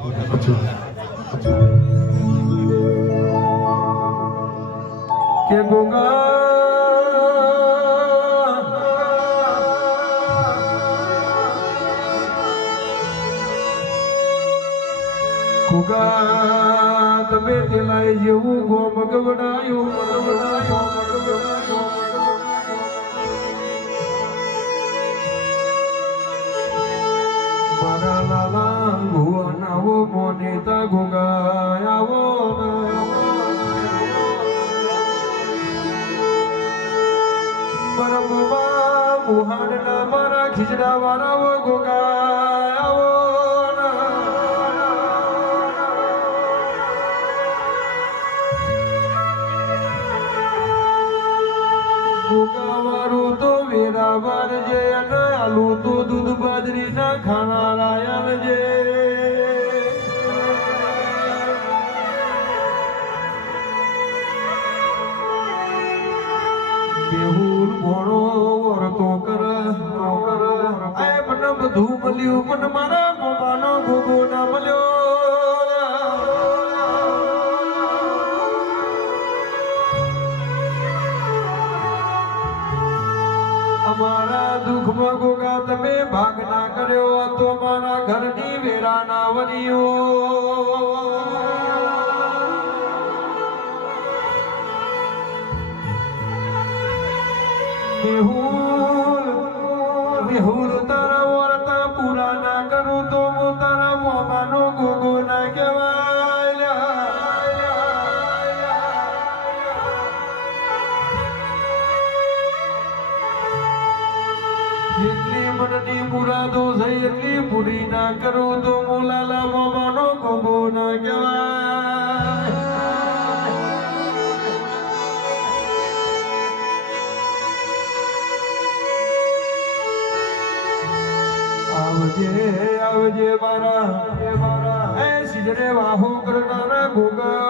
કે ગોગા ગોગા તમે તેલાય જેવું ગો મગવડાયું મારા લાલા ભુવન આવો મોનેતા ગોગા આવો મુહાડના મારા ખીજડા વાળાઓ ગોગાઓ ગોગાવાળું તો વેરાવાર જે અને આલુ તો દૂધ બાજરીના ખાના લાયલ જે બેહુલ ભણો વર્તો કર આય મને બધું મળ્યું પણ મારા મોબાનો ગોગો ના મળ્યો અમારા દુઃખમાં ગોગા તમે ભાગ ના કર્યો તો મારા ઘરની વેરા ના વરિયો મેહુલ તારા વર્તા પૂરા ના કરું તો હું તારા મોમાનો ગોગો ના કહેવાય જેટલી મનની મુરાદો થઈ એટલી પૂરી ના કરું તો હું લાલા મોમાનો ગોગો ના કહેવાય આવજે મારા એ સિજરે વાહો કરનારા ગોગા